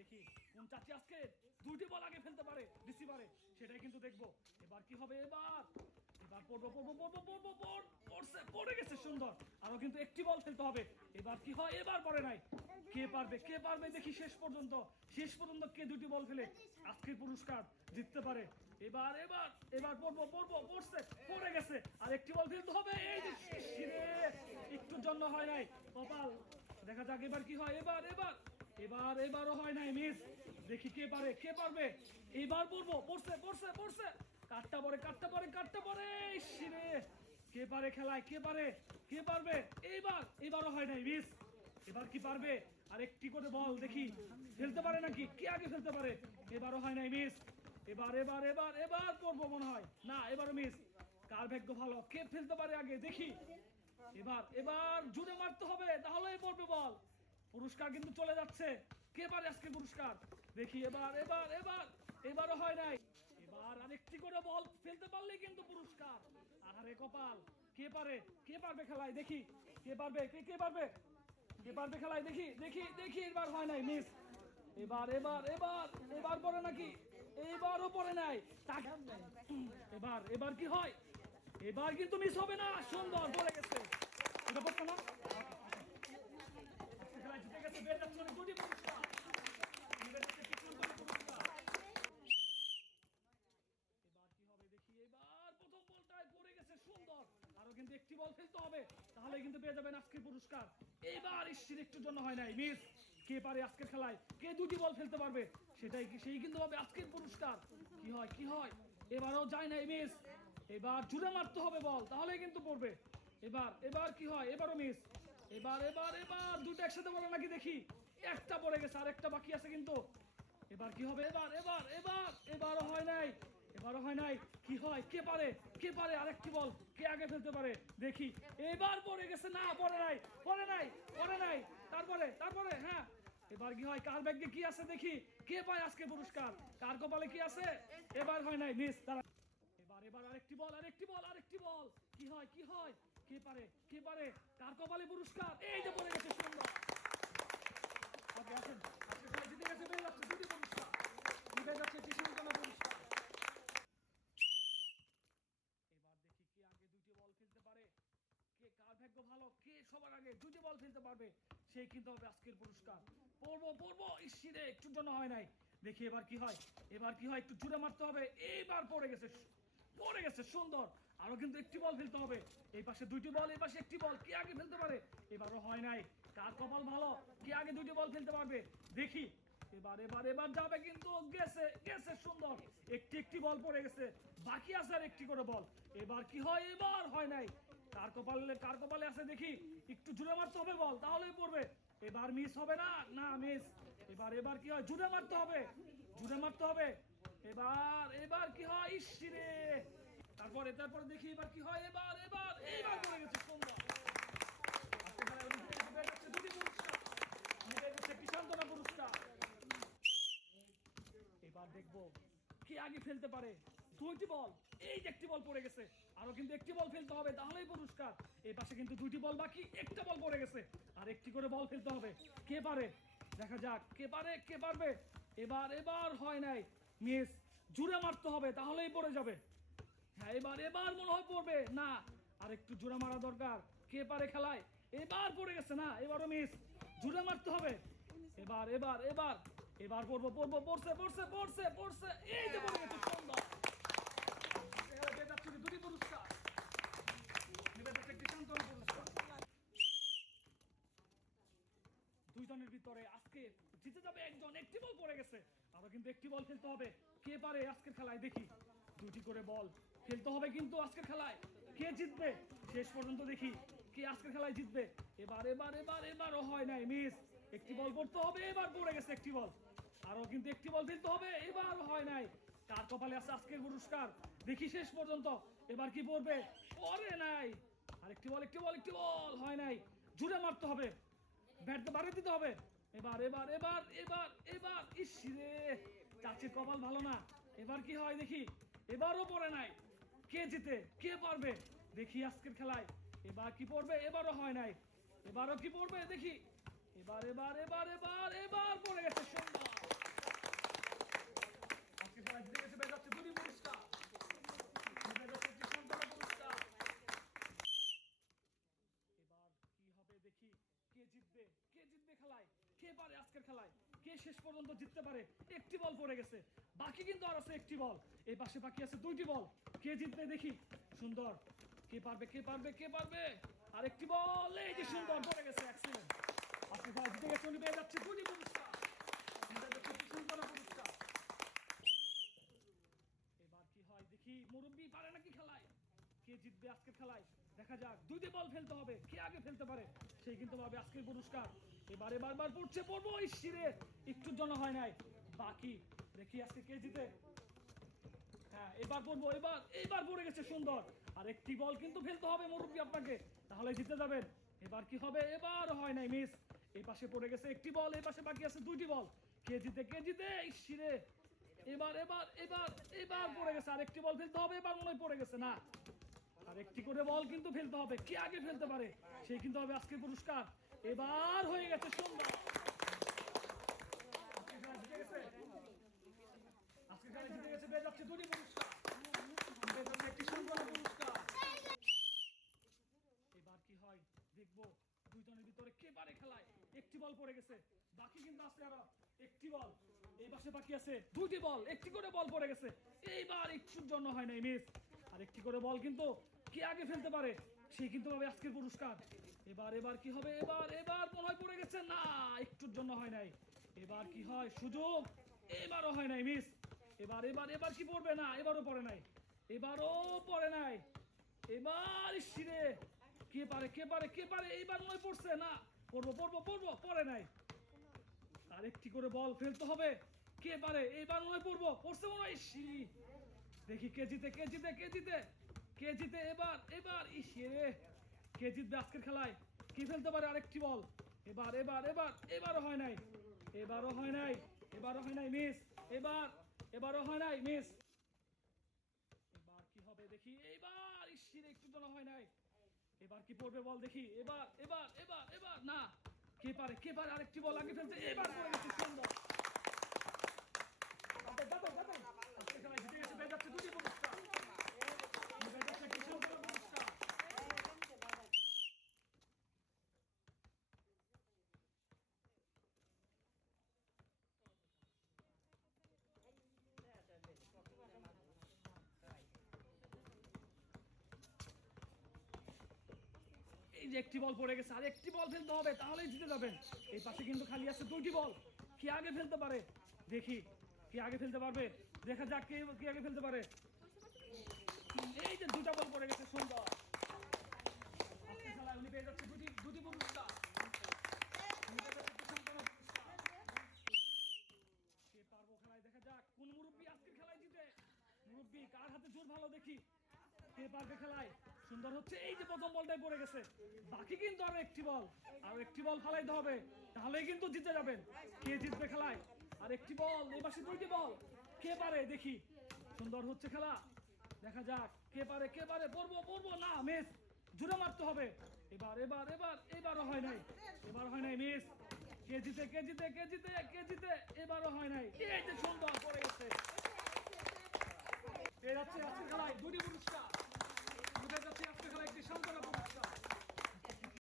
দেখি কোন চাচি আজকে দুইটি বল আগে ফেলতে পারে রিসিভারে, সেটাই কিন্তু দেখবো। এবার কি হবে, এবার এবার পড়ে গেছে সুন্দর। আরো কিন্তু একটি বল ফেলতে হবে। এবার কি হয়, এবার পড়ে নাই। কে পারবে দেখি শেষ পর্যন্ত কে দুটি বল ফেলে আজকের পুরস্কার জিততে পারে। এবার এবার এবার পড়ে গেছে। আর একটি বল ফেলতে হবে। এই যে একটুর জন্য হয় নাই, কপাল। দেখা যাক এবার কি হয়। এবারও হয় নাই, মিস। দেখি কে পারবে। এবার পড়ছে কাটটা পরে শিরে। কে পারে খেলায়, কে পারবে। এবারও হয় নাই, মিস। এবার কি পারবে, আর একটি করে বল দেখি ফেলতে পারে নাকি, কে আগে ফেলতে পারে। এবারও হয় নাই, মিস। এবার পড়বো মনে হয় না, এবারও মিস। কার ভাগ্য ভালো, কে ফেলতে পারে আগে দেখি। এবার জুড়ে মারতে হবে, তাহলেই পড়বে বল। পুরস্কার কিন্তু চলে যাচ্ছে। কে পারে আজকে পুরস্কার দেখি। এবারও হয় নাই। এবার আরেকটি করে বল ফেলতে পারলেই কিন্তু পুরস্কার। আহারে কপাল। কে পারবে খেলায় দেখি। কে পারবে খেলায় দেখি। এবার হয় নাই, মিস। এবার পড়ে নাকি, এইবারও পড়ে নাই। এবার কি হয়, এবার কিন্তু মিস হবে না। সুন্দর পড়ে গেছে। এটা পড়তো না, খেলায় জিতে গেছে। দুটি পুরস্কার। এবার কি হবে দেখি। এবার প্রথম বলটাই পড়ে গেছে সুন্দর। আরো কিন্তু একটি বল ফেলতে হবে, তাহলে কিন্তু পেয়ে যাবেন আজকের পুরস্কার। এবার একটুর জন্য হয় নাই, মিস। কে পারে আজকের খেলায়, কে দুটি বল ফেলতে পারবে, সেই কিন্তু হবে আজকের পুরস্কার। কি হয় এবারও যায় নাই, মিস। এবার জুড়ে মারতে হবে বল, তাহলে কিন্তু পড়বে। এবার কি হয়, এবারও মিস। এবার দুটো একসাথে বলে নাকি দেখি। একটা পড়ে গেছে, আর একটা বাকি আছে কিন্তু। এবার কি হবে, এবারও হয় নাই। কি হয়, কে পারে আরেকটি বল, কে আগে ফেলতে পারে দেখি। এবার পড়ে গেছে, না পড়ে নাই। তারপরে হ্যাঁ। এবার কি হয়, কার ভাগ্যে কি আছে দেখি। কে পায় আজকে পুরস্কার, কার কপালে কি আছে। এবার হয় নাই, মিস। এবার আরেকটি বল। কি হয়, কে পারে কার কপালে পুরস্কার। এই যে পড়ে গেছে সুন্দর। ওকে, আসেন। আজকে খেলা জিতে গেছে, পেয়ে যাচ্ছে দুটি পুরস্কার। পেয়ে যাচ্ছে কৃষ্ণতলা পুরস্কার। এবার দেখি কে আগে দুটি বল ফেলতে পারে, কার ভাগ্য ভালো, কে সবার আগে দুটি বল ফেলতে পারবে, সেই কিন্তু হবে আজকের পুরস্কার। পড়বো ইসিরে একটুর জন্য হয় নাই। দেখি এবার কি হয়, একটু জুড়ে মারতে হবে। এইবার পড়ে গেছে সুন্দর। আরো কিন্তু একটি বল ফেলতে হবে। এই পাশে দুইটি বল, এই পাশে একটি বল, কে আগে ফেলতে পারে। এবারও হয় নাই। কার কপাল ভালো, কে আগে দুইটি বল ফেলতে পারবে দেখি। এবার যাবে কিন্তু। গেছে সুন্দর। একটি বল পড়ে গেছে, বাকি আছে আর একটি করে বল। এবার কি হয়, এবার হয় নাই। কার কপালে আছে দেখি। একটু জুড়ে মারতে হবে বল, তাহলেই পড়বে। এবার মিস হবে না মিস। এবার কি হয়, জুড়ে মারতে হবে। এবার কি হয়, ইসিরে। তারপরে দেখি এবার কি হয়। এবার পড়ে গেছে সুন্দর। দুটি পুরস্কার, কৃষান্তনা পুরস্কার। এবার দেখবো কে আগে ফেলতে পারে দুইটি বল। এই যে একটি বল পড়ে গেছে, আরো কিন্তু একটি বল ফেলতে হবে, তাহলেই পুরস্কার। এই পাশে কিন্তু দুইটি বল বাকি, একটা বল পড়ে গেছে, আর একটি করে বল ফেলতে হবে। কে পারে দেখা যাক, কে পারবে। এবার হয় নাই, মিস। জুড়ে মারতে হবে, তাহলেই পড়ে যাবে। হ্যাঁ, এবার মনে হয় পড়বে না, আর একটু জোরে মারা দরকার। কে পারে খেলায়, এবার পড়ে গেছে না, এবারও মিস। জুড়ে মারতে হবে। এবার পড়ছে। এই যে পড়ে গেছে সুন্দর। দুটি পুরস্কার, দুইজনের ভিতরে আজকে জিতে যাবে একজন। একটি বল পড়ে গেছে, আরো কিন্তু একটি বল ফেলতে হবে। কে পারে আজকের খেলায় দেখি। দুটি করে বল ফেলতে হবে কিন্তু আজকের খেলায়। কে জিতবে শেষ পর্যন্ত দেখি, কে আজকের খেলায় জিতবে। এবারও হয় নাই, মিস। একটি বল পড়তে হবে, এবার পড়ে গেছে একটি বল। আরো কিন্তু একটি বল ফেলতে হবে, এবার হয় নাই। কার কপালে আছে আজকের পুরস্কার দেখি শেষ পর্যন্ত। এবার কি পড়বে, পড়ে নাই। আর একটি বল হয় নাই। জুড়ে মারতে হবে, ব্যাট বাড়িয়ে দিতে হবে। এবার ইসরে, চাচির কপাল ভালো না। এবার কি হয় দেখি। এবারও পড়ে নাই। কে জিতে, কে পারবে দেখি আজকের খেলায়। এবার কি পড়বে, এবারও হয় নাই। এবারও কি পড়বে দেখি। এবার পড়ে গেছে সুন্দর। আজকের খেলায় কে শেষ পর্যন্ত জিততে পারে। একটি বল পড়ে গেছে, বাকি কিন্তু আর আছে একটি বল। এই পাশে বাকি আছে দুইটি বল। কে জিতবে দেখি। সুন্দর, কে পারবে কে পারবে কে পারবে। আর একটি বল, এই যে সুন্দর পড়ে গেছে। এক্সিলেন্ট, আজকে খেলা জিতে গেছে, উনি পেয়ে যাচ্ছে দুটি পুরস্কার। পুরস্কার। এবার কি হয় দেখি, মুরব্বি পারে নাকি খেলায়। কে জিতবে আজকের খেলায় দেখা যাক। দুইটি বল ফেলতে হবে, কে আগে ফেলতে পারে সেই কিন্তু পাবে আজকের পুরস্কার। এবারে বারবার পড়ছে, পড়বো ইসিরে একটুর জন্য হয় নাই। বাকি দেখি আজকে কে জিতে। হ্যাঁ এবার পড়বো, এইবার পড়ে গেছে সুন্দর। আর একটি বল কিন্তু ফেলতে হবে মুরব্বি আপনাকে, তাহলে জিতে যাবেন। এবার কি হবে, এবার হয় নাই, মিস। এই পাশে পড়ে গেছে একটি বল, এই পাশে বাকি আছে দুইটি বল। কে জিতে কে জিতে ইসিরে। এবার এবার এবার এবার পড়ে গেছে, আর একটি বল ফেলতে হবে। এবার মনে হয় পড়ে গেছে না, আর একটি করে বল কিন্তু ফেলতে হবে। কে আগে ফেলতে পারে সেই কিন্তু হবে আজকের পুরস্কার। এবার হয়ে গেছে সুন্দর। আজকে খেলা জিতে গেছে, পেয়ে যাচ্ছে দুটি পুরস্কার। একটি সুন্দর পুরস্কার। এবার কি হয় দেখবো, দুই জনের ভিতরে কে পারে খেলায়। একটি বল পড়ে গেছে, বাকি কিন্তু আছে আরো একটি বল। এই পাশে বাকি আছে দুটি বল, একটি করে বল পড়ে গেছে। এইবার একটুর জন্য হয় নাই, মিস। আর একটি করে বল কিন্তু কে আগে ফেলতে পারে সে কিন্তু পাবে আজকের পুরস্কার। এবার এবার কি হবে, এবার মনে হয় পড়ে গেছে না, একটুর জন্য হয় নাই। এবার কি হয় সুযোগ, এবারও হয় নাই, মিস। এবার এবার এবার কি পড়বে না, এবারও পড়ে নাই, এবারও পড়ে নাই। এবার ইসিরে কে পারে কে পারে কে পারে। এইবার মনে হয় পড়ছে না, পড়বো পড়বো পড়বো, পড়ে নাই। আর একটি করে বল ফেলতে হবে, কে পারে। এইবার মনে হয় পড়বো, পড়ছে মনে হয়। দেখি কে জিতে কে জিতে কে জিতে কে জিতে। এবার এবার ইসিরে কে জিতবে আজকের খেলায়, কি ফেলতে পারে আরেকটি বল। এবার এবার এবার এবারও হয় নাই, এবারও হয় নাই, এবারও হয় নাই, মিস। এবারও হয় নাই, মিস। এবার কি হবে দেখি, এইবার ইসিরে একটু জন্য হয় নাই। এবার কি পড়বে বল দেখি। এবার এবার এবার এবার না, কে পারে আরেকটি বল আগে ফেলতে। এবার পড়ে গেছে সুন্দর। আজকের খেলায় জিতে গেছে, পেয়ে যাচ্ছে দুটি পুরস্কার। পেয়ে যাচ্ছে একটি সুন্দর পুরস্কার। এই যে একটি বল পড়ে গেছে, আর একটি বল ফেলতে হবে, তাহলেই জিতে যাবেন। এই পাশে কিন্তু খালি আছে দুইটি বল, কে আগে ফেলতে পারে দেখি। কে আগে ফেলতে পারবে দেখা যাক, কে আগে ফেলতে পারে। এই যে দুটা বল পড়ে গেছে সুন্দর। আজকের খেলায় উনি পেয়ে যাচ্ছে দুটি পুরস্কার। কে পারবো খেলায় দেখা যাক, কোন মুরব্বী আজকের খেলায় জিতে। মুরব্বী কার হাতে জোর ভালো দেখি, কে পারবে খেলায়। সুন্দর হচ্ছে, এই যে প্রথম বলটাই পড়ে গেছে, বাকি কিন্তু আরো একটি বল ফালাইতে হবে, তাহলেই কিন্তু জিতে যাবেন। কে জিতবে খেলায়, আর একটি বল, এই পাশে দুইটি বল, কে পারে দেখি। সুন্দর হচ্ছে খেলা, দেখা যাক কে পারে। পড়বো না, মিস। জোরে মারতে হবে। এবারও হয় নাই, মিস। কে জিতে এবারও হয় নাই। এই যে সুন্দর পড়ে গেছে, পেয়ে যাচ্ছে আজকের খেলায় দুটি পুরস্কার। আজকের খেলায় একটি সান্ত্বনা পুরস্কার।